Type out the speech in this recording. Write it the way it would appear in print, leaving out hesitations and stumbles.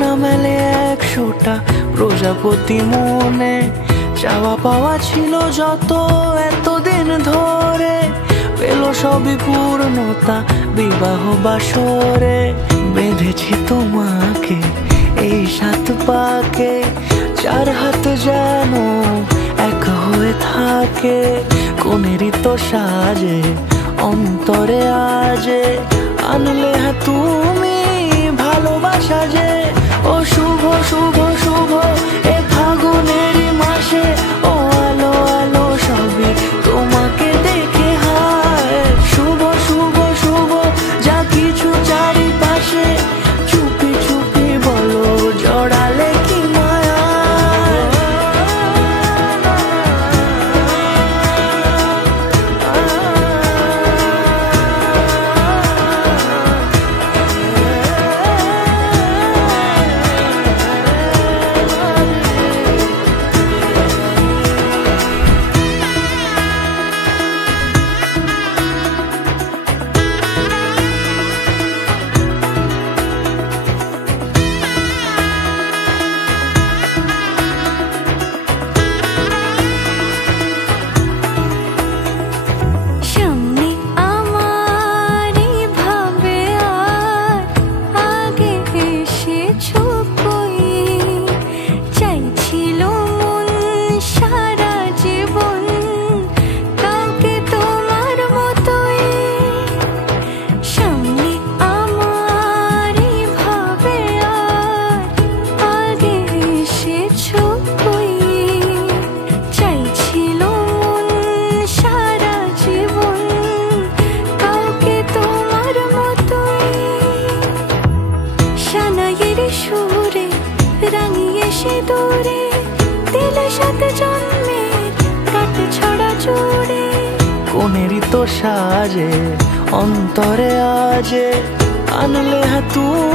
না মেলে 100টা প্রজাপতি মনে, চাওয়া পাওয়া ছিল যত এতদিন ধরে, পেল সবই পূর্ণতা বিবাহ বাসরে। বেঁধেছি তোমাকে এই 7 পাকে, 4 হাত যেন এক হয়ে থাকে। কোনেরই তো সাজে অন্তরে আজে, আনলে হ্যাঁ তুমি ভালোবাসা যে। ও শুভ শুভ শুভ এ ফাগুনেরই মাসে, ও আলো আলো সবই তোমাকে দেখে হায়। শুভ শুভ শুভ যা কিছু চারিপাশে, চুপি চুপি বলো জড়ালে কি মায়া। সুরে রাঙিয়ে সে দূরে দিলে 7 জন্মের কাট ছড়া জোড়ে। কোনেরই তো সাজে অন্তরে আজে, আনলে হ্যাঁ তুমি